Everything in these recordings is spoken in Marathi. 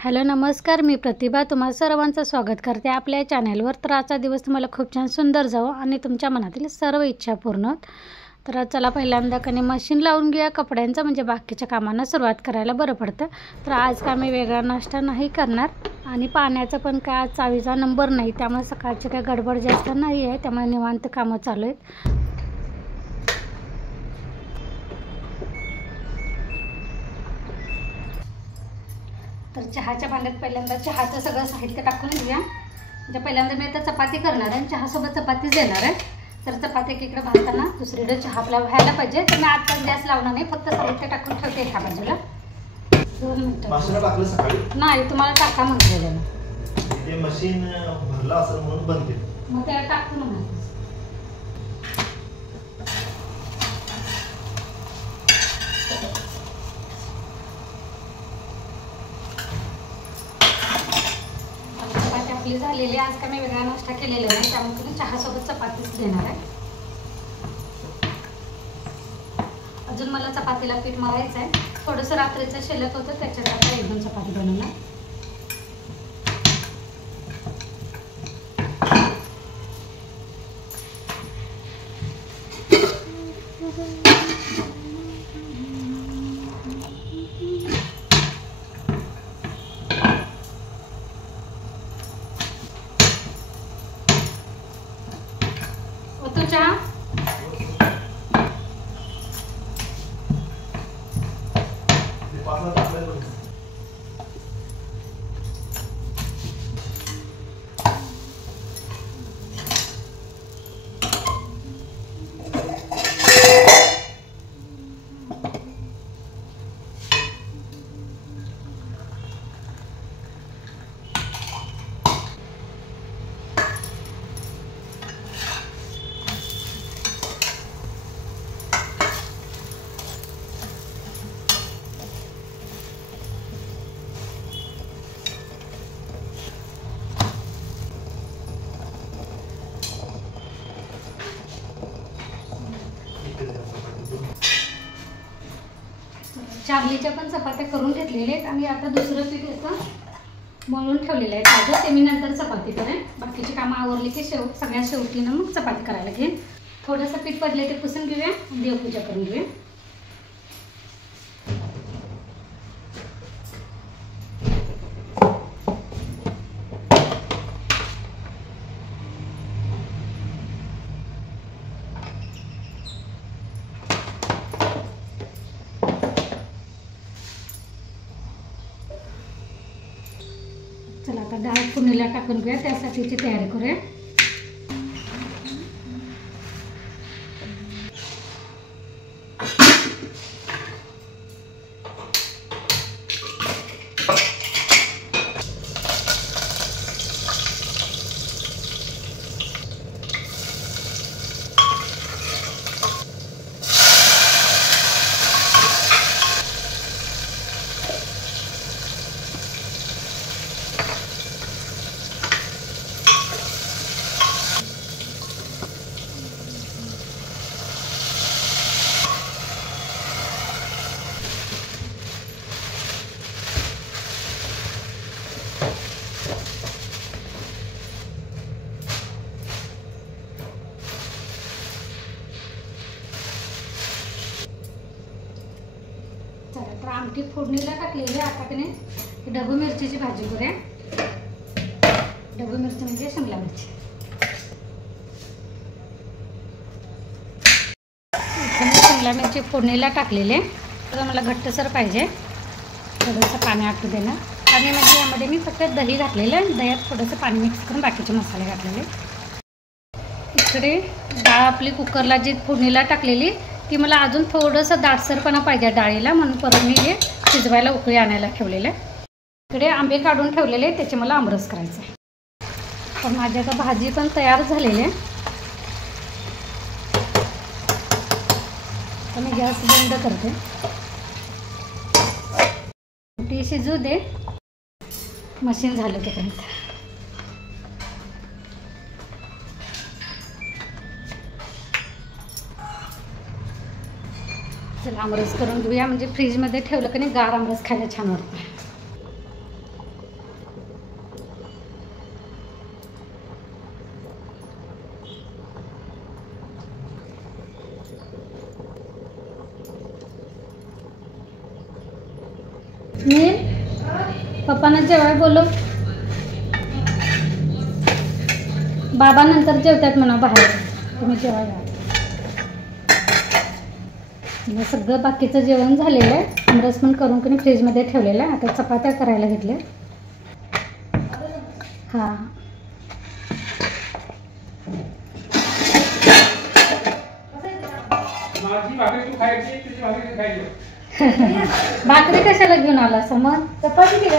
हॅलो नमस्कार, मी प्रतिभा तुम्हा सर्वांचं स्वागत करते आपल्या चॅनलवर। तर आजचा दिवस तुम्हाला खूप छान सुंदर जावो आणि तुमच्या मनातील सर्व इच्छा पूर्ण होत। तर चला पहिल्यांदा कने मशीन लावून घेऊया कपड्यांचं, म्हणजे बाकीच्या कामांना सुरुवात करायला बरं पडतं। तर आज का मी वेगळा नाश्ता नाही करणार आणि पाण्याचं पण काय आज चावीचा नंबर नाही, त्यामुळे सकाळची काय गडबड जास्त नाही आहे, त्यामुळे निवांत कामं चालू आहेत। तर चहाच्या भांड्यात पहिल्यांदा चहाचं सगळं साहित्य टाकून घेऊया। म्हणजे पहिल्यांदा मी आता चपाती करणार आहे, चहासोबत चपातीच देणार आहे। तर चपाती इकडे भाजताना दुसरीकडे चहा आपला व्हायला पाहिजे। तर मी आता गॅस लावणार नाही, फक्त साहित्य टाकून ठेवते एका बाजूला। 2 मिनिटं मशीन टाकलं सकाळी नाही, तुम्हाला टाका म्हटलेलं ना, ते मशीन भरला असेल म्हणून बंद केलं। मग त्याला टाकतो म्हणा। आपली झालेली आज का मी वेगळा नाश्ता केलेला नाही, त्यामुळे चहासोबत चपातीच देणार आहे। अजून मला चपातीला पीठ मळायचं आहे, थोडंसं रात्रीचं शिल्लक होतं, त्याच्यात आता 1-2 चपाती बनवणार। तो चहा चारलीच्या पण चपात्या करून घेतलेल्या आहेत आणि आता दुसरं पीठ येतं मळून ठेवलेलं आहे ताजं, ते मी नंतर चपाती करेन। बाकीची कामं आवरली की सगळ्या शेवटीनं मग चपाती करायला घेईन। थोडंसं पीठ पडले ते पुसून घेऊया आणि देवपूजा करून घेऊया। चला आता डाळ फोडणीला टाकून घेऊया, त्यासाठीची तयारी करूया। तर आमटी फोडणीला टाकलेली आहे। आता की ढबू मिरचीची भाजी करूया। ढबू मिरची म्हणजे शिमला मिरची। शिमला मिरची फोडणीला टाकलेली आहे। तर मला घट्टसर पाहिजे, थोडंसं पाणी आटू देणार आणि म्हणजे यामध्ये मी फक्त दही घातलेलं आहे, दह्यात थोडंसं पाणी मिक्स करून बाकीचे मसाले घातलेले। इकडे डाळ आपली कुकरला जी फोडणीला टाकलेली ती मला अजून थोडंसं दाटसरपणा पाहिजे डाळीला, म्हणून परत मी हे शिजवायला उकळी आणायला ठेवलेलं आहे। इकडे आंबे काढून ठेवलेले, त्याचे मला आमरस करायचं आहे। तर माझी आता भाजी पण तयार झालेली आहे। तर मी गॅस बंद करते, ती शिजू दे, मशीन झालं तोपर्यंत। चला आमरस करून घेऊया, म्हणजे फ्रीजमध्ये ठेवलं की नाही गार आमरस खायला छान वाटतं। पप्पांना जेवाय बोलव. बाबा नंतर जेवतात म्हणा बाहेर, तुम्ही जेवाय घ्या. सगळं बाकीचं जेवण झालेलं आहे. आमरस पण करून की फ्रीजमध्ये ठेवलेलं आहे. आता चपात्या करायला घेतल्या. हां भाकरी कशाला घेऊन आला समज, चपाती केली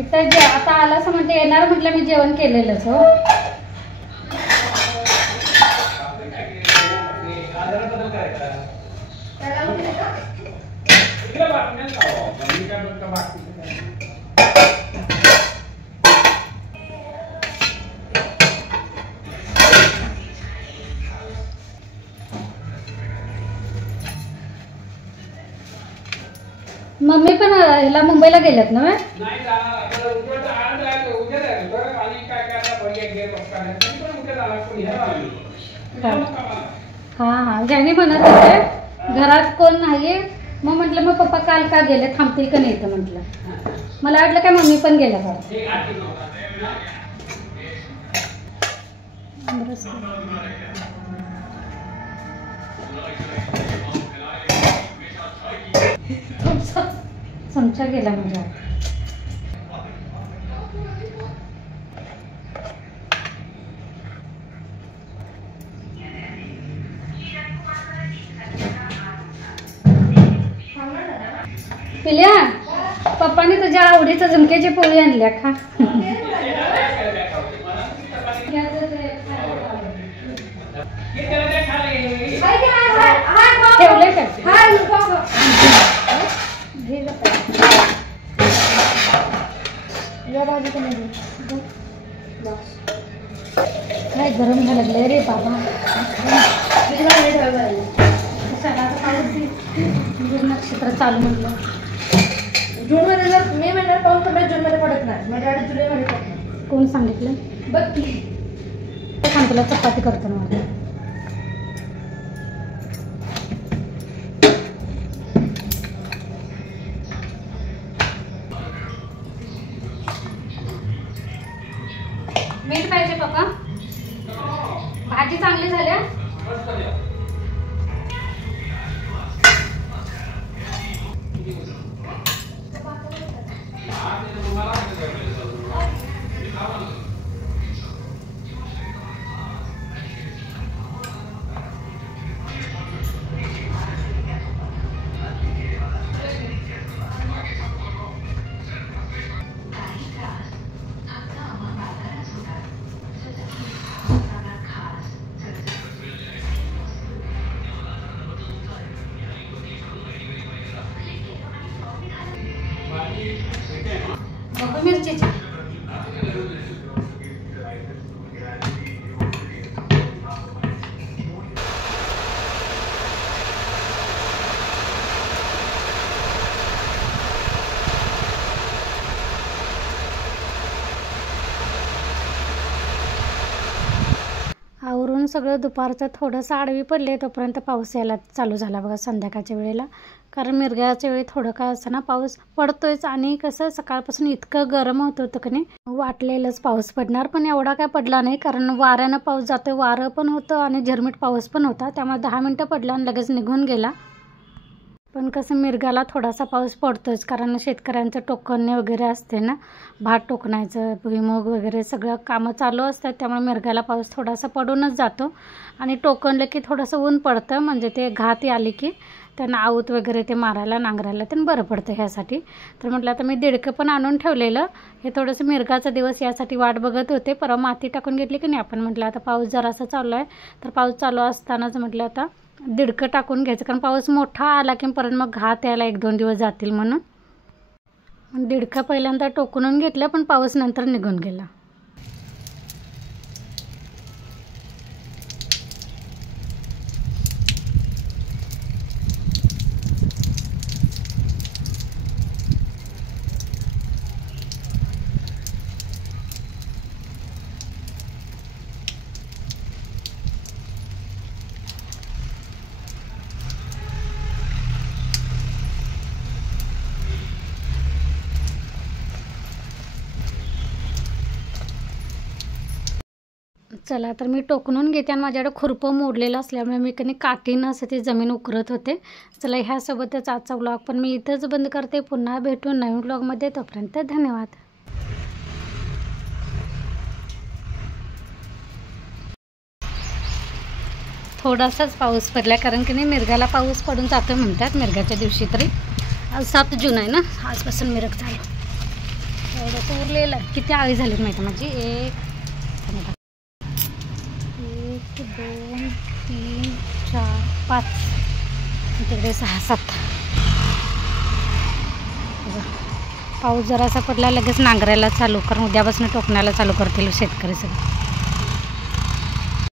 इथं आता आला असं म्हणते येणार म्हटलं, मी जेवण केलेलंच. हो मम्मी पण ह्याला मुंबईला गेल्यात ना. हां हां ज्याने म्हणत होते घरात कोण नाहीये, मग म्हटलं मग पप्पा काल का गेले, थांबतील का नाही तर म्हटलं. मला वाटलं काय मम्मी पण गेल्या का. चमचा गेला माझ्या. पिल्या पप्पाने तुझ्या आवडीचं झुमक्याची पोळी आणल्या, खा. ठेवले का काय गरम झालं लागलंय रे बाबा. नक्षत्र चालू म्हटलं. जूनमध्ये जर मे महिन्यात पाऊस पडला, जूनमध्ये पडत नाही. माझ्या गाडी जुलैमध्ये पडत. कोण सांगितलं बघ की सांग, तुला चपाती करतो ना मला. मीठ पाहिजे पप्पा. भाजी चांगली झाल्या. मिरचीची आवरून सगळं दुपारचं थोडंसं आडवी पडले, तोपर्यंत पाऊस यायला चालू झाला बघा संध्याकाळच्या वेळेला. कारण मिरगाच्या वेळी थोडं का असताना पाऊस पडतोयच. आणि कसं सकाळपासून इतकं गरम होत होतं की नाही, वाटलेलंच पाऊस पडणार, पण एवढा काय पडला नाही. कारण वाऱ्यानं पाऊस जातोय, वारं पण होतं आणि झिरमीट पाऊस पण होता. त्यामुळे 10 मिनटं पडला आणि लगेच निघून गेला. पण कसं मिरगाला थोडासा पाऊस पडतोच, कारण शेतकऱ्यांचं टोकणे वगैरे असते ना, भात टोकण्याचं, भुईमूग वगैरे सगळं कामं चालू असतात. त्यामुळे मिरगाला पाऊस थोडासा पडूनच जातो. आणि टोकणलं की थोडंसं ऊन पडतं, म्हणजे ते घात आली की त्यांना आऊत वगैरे ते मारायला नांगरायला ते बरं पडतं ह्यासाठी. तर म्हटलं आता मी दिडकं पण आणून ठेवलेलं. हे थोडंसं मिरगाचा दिवस यासाठी वाट बघत होते. परवा माती टाकून घेतली की नाही आपण, म्हटलं आता पाऊस जरासा चालू आहे, तर पाऊस चालू असतानाच म्हटलं आता दिडकं टाकून घ्यायचं. कारण पाऊस मोठा आला की परत मग घात यायला 1-2 दिवस जातील म्हणून दिडकं पहिल्यांदा टोकून घेतलं, पण पाऊस नंतर निघून गेला. चला तर मी टोकणून घेते आणि माझ्याकडे खुरपं मोडलेलं असल्यामुळे मी कधी काठीनं असं ती जमीन उकरत होते. चला ह्यासोबतच आजचा व्लॉग पण मी इथंच बंद करते. पुन्हा भेटून नवीन व्लॉगमध्ये. तोपर्यंत धन्यवाद. थोडासाच पाऊस पडला कारण की नाही मिरगाला पाऊस पडून जातो म्हणतात मिरगाच्या दिवशी. तरी आज 7 जून आहे ना, आजपासून मिरग झालं. एवढं उरलेलं किती आळी झाली माहिती माझी. 1 2 3 4 5 तिकडे 6 7. पाऊस जरासा पडला लगेच नांगरायला चालू, कारण उद्यापासून टोकण्याला चालू करतील शेतकरी सगळं.